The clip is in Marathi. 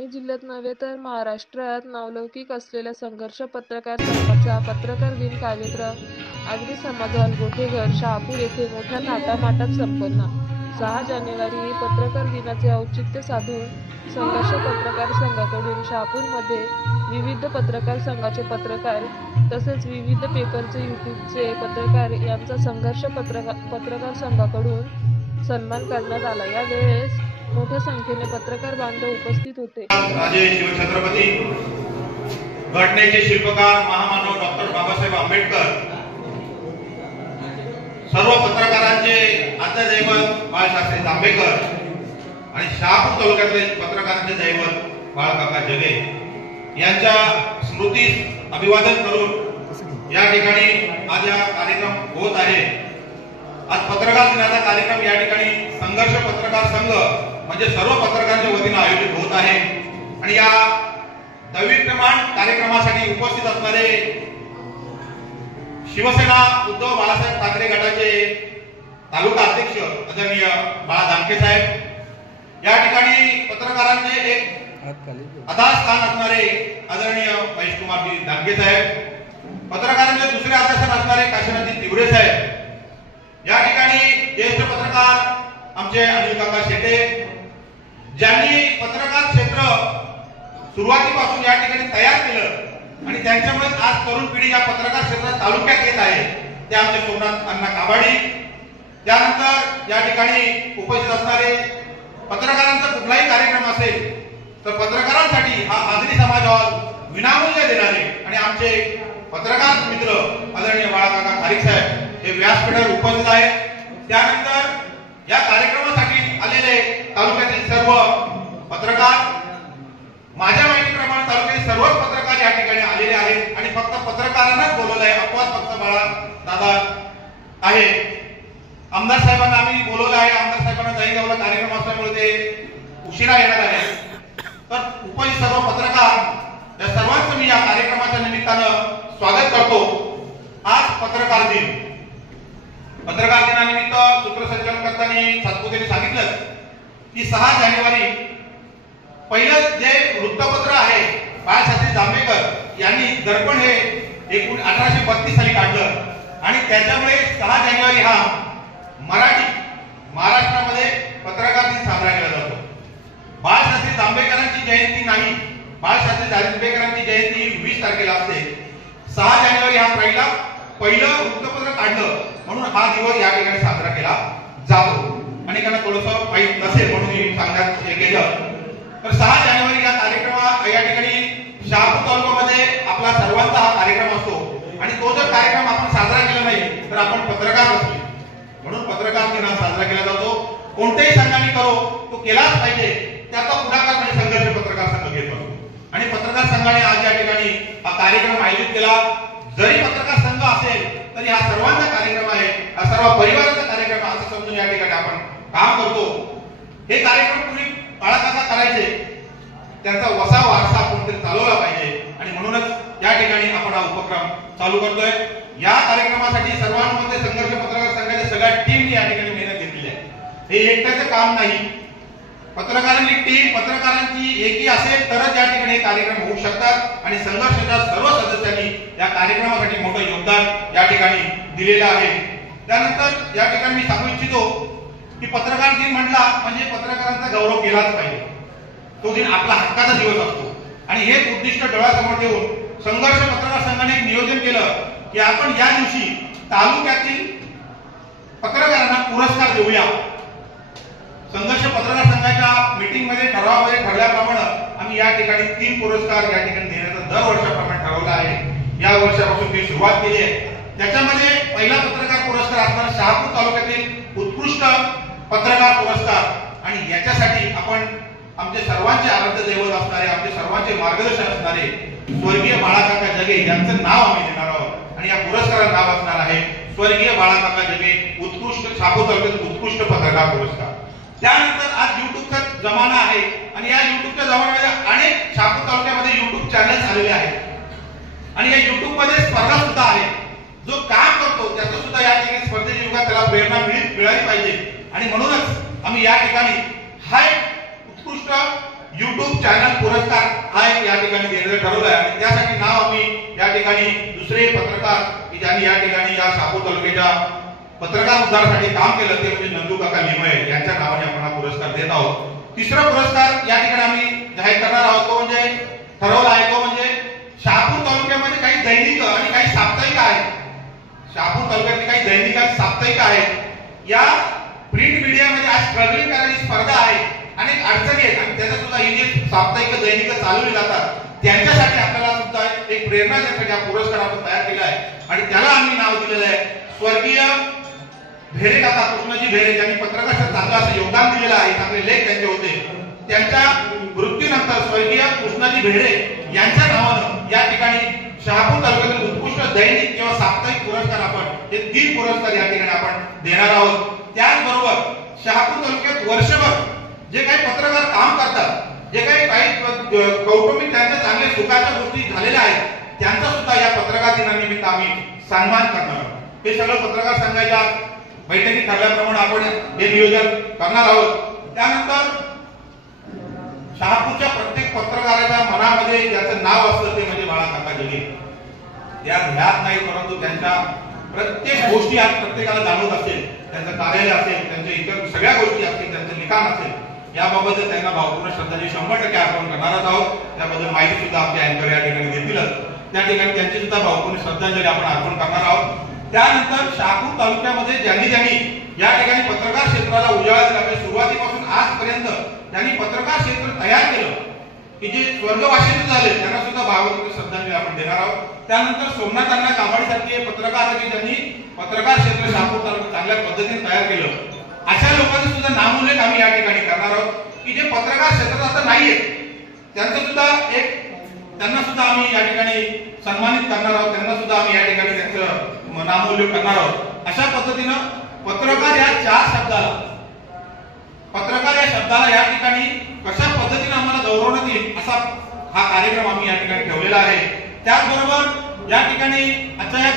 ठाणे जिल्ह्यात नव्हे तर महाराष्ट्रात नावलौकिक असलेल्या संघर्ष पत्रकार संघाचा पत्रकार दिन कार्यक्रम आगरी समाज हॉल गोठेघर शहापूर येथे मोठ्या थाटामाटात संपन्न. 6 जानेवारी पत्रकार दिनाचे औचित्य साधून संघर्ष पत्रकार संघाकडून शहापूरमध्ये विविध पत्रकार संघाचे पत्रकार तसेच विविध पेपरचे यूट्यूबचे पत्रकार यांचा संघर्ष पत्रकार संघाकडून सन्मान करण्यात आला. यावेळेस मोठ्या संख्येने पत्रकार बांधव उपस्थित होते. राजे शिवछत्रपती घटनेचे शिल्पकार महामानव डॉक्टर बाबासाहेब आंबेडकर, सर्व पत्रकारांचे आद्य दैवत बाळशास्त्री जांभेकर आणि शहापूर तालुक्यातले पत्रकारांचे दैवत बाळकाका जगे यांच्या स्मृतीस अभिवादन करून या ठिकाणी आज हा कार्यक्रम होत आहे. आज पत्रकार दिनाचा कार्यक्रम या ठिकाणी संघर्ष पत्रकार संघ म्हणजे सर्व पत्रकारांच्या वतीने आयोजित होत आहे. आणि या दैविक्यमान कार्यक्रमासाठी उपस्थित असणारे शिवसेना उद्धव बाळासाहेब ठाकरे गटाचे तालुका अध्यक्ष आदरणीय बाळा दानके साहेब, या ठिकाणी पत्रकारांचे एक आधार स्थान असणारे आदरणीय महेश कुमारजी दानके साहेब, पत्रकारांचे दुसरे आधारस्थान असणारे काशीनाथजी तिवरे साहेब, या ठिकाणी ज्येष्ठ पत्रकार आमचे अनिल काका शेटे, ज्यांनी पत्रकार क्षेत्र सुरुवातीपासून या ठिकाणी तयार केलं आणि त्यांच्यामुळे आज तरुण पिढी या पत्रकार क्षेत्रात तालुक्यात येत आहे, ते आमचे सोमनाथ अण्णा काबाडी. त्यानंतर या ठिकाणी उपस्थित असणारे पत्रकारांचा कुठलाही कार्यक्रम असेल तर पत्रकारांसाठी हा आगरी समाज हॉल विनामूल्य देणारे आणि आमचे पत्रकार मित्र आदरणीय बाळाकाका खारीक साहेब हे व्यासपीठावर उपस्थित आहेत. त्यानंतर या कार्यक्रमासाठी आलेले तालुक्यातील सर्व पत्रकार, माझ्या माहितीप्रमाणे तालुक्यातील सर्वच पत्रकार या ठिकाणी आलेले आहेत आणि फक्त पत्रकारांनाच बोलवलं आहे, अपवाद फक्त बाळा दादा आहे. आमदार साहेबांना आम्ही बोलवलं आहे. आमदार साहेबांना जाईगावला कार्यक्रम असल्यामुळे ते उशिरा येणार आहे. तर उपस्थित सर्व पत्रकार या सर्वांचं मी या कार्यक्रमाच्या निमित्तानं स्वागत करतो. आज पत्रकार दिन, पत्रकार दिनानिमित्त सूत्रसंचालन करताना सातपुतेने सांगितलं की 6 जानेवारी पहिलं जे वृत्तपत्र आहे बाळशास्त्री जांभेकर यांनी दर्पण हे 1832 साली काढलं आणि त्याच्यामुळे 6 जानेवारी हा मराठी महाराष्ट्रामध्ये पत्रकार दिन साजरा केला जातो. बाळशास्त्री जांभेकरांची जयंती नाही, बाळशास्त्री जांभेकरांची जयंती 20 तारखेला असते. 6 जानेवारी हा पहिलं वृत्तपत्र काढलं म्हणून हा दिवस या ठिकाणी साजरा केला जातो. अनेकांना थोडंसं माहीत नसेल म्हणून मी सांगण्यात हे केलं. तर 6 जानेवारी या कार्यक्रम या ठिकाणी शहापूर तालुक्यामध्ये आपला सर्वांचा हा कार्यक्रम असतो आणि तो जर कार्यक्रम आपण साजरा केला नाही तर आपण पत्रकार नसतो, म्हणून पत्रकार दिन साजरा केला जातो. कोणत्याही संघाने करो तो केलाच पाहिजे, त्याचा पुढाकार म्हणजे संघर्ष पत्रकार संघ घेत असतो आणि पत्रकार संघाने आज या ठिकाणी हा कार्यक्रम आयोजित केला. जरी पत्रकार संघ असेल तरी हा सर्वांचा कार्यक्रम आहे, हा सर्व परिवाराचा कार्यक्रम असं समजून या ठिकाणी आपण काम करतो. हे कार्यक्रम पूर्वी बाळाकाका करायचे, त्यांचा वसा वारसा आपण तरी चालवला पाहिजे आणि म्हणूनच या ठिकाणी आपण हा उपक्रम चालू करतोय. या कार्यक्रमासाठी सर्वांमध्ये संघर्ष पत्रकार संघाच्या सगळ्या टीमने या ठिकाणी मेहनत घेतली आहे. हे एकट्याचं काम नाही, पत्रकारांची टीम, पत्रकारांची एकी असेल तरच या ठिकाणी कार्यक्रम होऊ शकतात आणि संघर्षाच्या सर्व सदस्यांनी या कार्यक्रमासाठी मोठं योगदान या ठिकाणी दिलेलं आहे. त्यानंतर या ठिकाणी मी सांगू इच्छितो की पत्रकार दिन म्हटला म्हणजे पत्रकारांचा गौरव केलाच पाहिजे. तो दिन आपला हक्काचा दिवस असतो आणि हेच उद्दिष्ट डोळ्यासमोर ठेवून संघर्ष पत्रकार संघाने एक नियोजन केलं की आपण या दिवशी तालुक्यातील पत्रकारांना पुरस्कार देऊया. संघर्ष पत्रकार संघाच्या मीटिंग मध्ये ठरावामध्ये ठरल्याप्रमाणे आम्ही या ठिकाणी 3 पुरस्कार या ठिकाणी देण्याचं दर वर्षाप्रमाणे ठरवलं आहे. या वर्षापासून ती सुरुवात केली आहे. त्याच्यामध्ये पहिला पत्रकार पुरस्कार असणार शहापूर तालुक्यातील उत्कृष्ट पत्रकार पुरस्कार आणि याच्यासाठी आपण आमचे सर्वांचे आराध्य दैवत असणारे, आमचे सर्वांचे मार्गदर्शन असणारे स्वर्गीय बाळाकाका जगे यांचं नाव आम्ही देणार आहोत आणि या पुरस्काराचं नाव असणार आहे स्वर्गीय बाळाकाका जगे उत्कृष्ट शहापूर तालुक्यातील उत्कृष्ट पत्रकार पुरस्कार. त्यानंतर आज युट्यूबचा जमाना आहे आणि या युट्यूबच्या जमान्यामध्ये अनेक शहापूर तालुक्यामध्ये युट्यूब चॅनल्स आलेले आहेत आणि या युट्यूब मध्ये स्पर्धा सुद्धा आहे. जो काम करतो त्याचं सुद्धा या ठिकाणी स्पर्धेच्या युगात त्याला प्रेरणा मिळाली पाहिजे आणि म्हणूनच आम्ही या ठिकाणी हा एक उत्कृष्ट YouTube चॅनल पुरस्कार हा एक या ठिकाणी देण्याचं ठरवलं आहे आणि त्यासाठी नाव आम्ही या ठिकाणी दुसरे पत्रकार की ज्यांनी या ठिकाणी या शहापूर तालुक्याच्या पत्रकार उद्धारासाठी काम केलं ते म्हणजे नंदू काका लिमये यांच्या नावाने आपण हा पुरस्कार देत आहोत. तिसरा पुरस्कार या ठिकाणी आम्ही जाहीर करणार आहोत तो म्हणजे ठरवला आहे तो म्हणजे शहापूर तालुक्यामध्ये काही दैनिक आणि काही साप्ताहिक आहेत. शहापूर तालुक्यातली काही दैनिक आणि साप्ताहिक आहेत. या प्रिंट मीडियामध्ये आज स्ट्रगलिंग करायची स्पर्धा आहे, अनेक अडचणी आहेत आणि त्याचा सुद्धा ही जी साप्ताहिक दैनिक चालवली जातात त्यांच्यासाठी आपल्याला सुद्धा एक प्रेरणा देण्यासाठी हा पुरस्कार आपण तयार केला आहे आणि त्याला आम्ही नाव दिलेलं आहे स्वर्गीय भेरे काका कृष्णाजी भेरे, ज्यांनी पत्रकारितेत चांगलं असं योगदान दिलेलं आहे. चांगले लेख त्यांचे होते. त्यांच्या मृत्यूनंतर स्वर्गीय कृष्णाजी भेरे यांच्या नावानं या ठिकाणी शहापूर तालुक्यातील उत्कृष्ट दैनिक किंवा साप्ताहिक पुरस्कार आपण हे 3 पुरस्कार या ठिकाणी आपण देणार आहोत. त्याचबरोबर शहापूर तालुक्यात वर्षभर जे काही पत्रकार काम करतात, जे काही कौटुंबिक त्यांच्या चांगल्या सुखाच्या गोष्टी झालेल्या आहेत त्यांचा सुद्धा या पत्रकार दिनानिमित्त आम्ही सन्मान करणार आहोत. हे सगळं पत्रकार संघाच्या बैठकीत ठरल्याप्रमाणे आपण हे नियोजन करणार आहोत. त्यानंतर शहापूरच्या प्रत्येक पत्रकाराच्या मनामध्ये ज्याचं नाव असतं ते म्हणजे बाळाकाका जगे. त्या ध्यात नाही परंतु त्यांच्या प्रत्येक गोष्टी आज प्रत्येकाला जाणवत असेल. त्यांचं कार्यालय असेल, त्यांच्या इतर सगळ्या गोष्टी असतील, त्यांचं लिखाण असेल, याबाबत त्यांना भावपूर्ण श्रद्धांजली 100% अर्पण करणार आहोत. त्याबद्दल माहिती सुद्धा आपल्या अँकर या ठिकाणी देतीलच. त्या ठिकाणी त्यांची सुद्धा भावपूर्ण श्रद्धांजली आपण अर्पण करणार आहोत. त्यानंतर शहापूर तालुक्यामध्ये ज्यांनी या ठिकाणी पत्रकार क्षेत्राला उजाळा दिला, सुरुवातीपासून आजपर्यंत ज्यांनी पत्रकार क्षेत्र तयार केलं की जे स्वर्गवासी झाले त्यांना सुद्धा भावपूर्ण श्रद्धांजली आपण देणार आहोत. त्यानंतर सोमनाथ अण्णा कांबळेसारखे पत्रकार की ज्यांनी पत्रकार क्षेत्र शहापूर तालुक्यात चांगल्या पद्धतीने तयार केलं, अशा लोकांचे सुद्धा नामोल्लेख आम्ही या ठिकाणी करणार आहोत की जे पत्रकार क्षेत्रात आता नाहीये त्यांचं सुद्धा त्यांना सुद्धा आम्ही या ठिकाणी सन्मानित करणार आहोत. त्यांना सुद्धा आम्ही या ठिकाणी त्यांचं नामोल्लेख करणार आहोत. अशा पद्धतीनं पत्रकार या 4 शब्दाला, पत्रकार या शब्दाला या ठिकाणी कशा पद्धतीने आम्हाला गौरवण्यात येईल असा हा कार्यक्रम आम्ही या ठिकाणी ठेवलेला आहे. त्याचबरोबर या ठिकाणी आजच्या या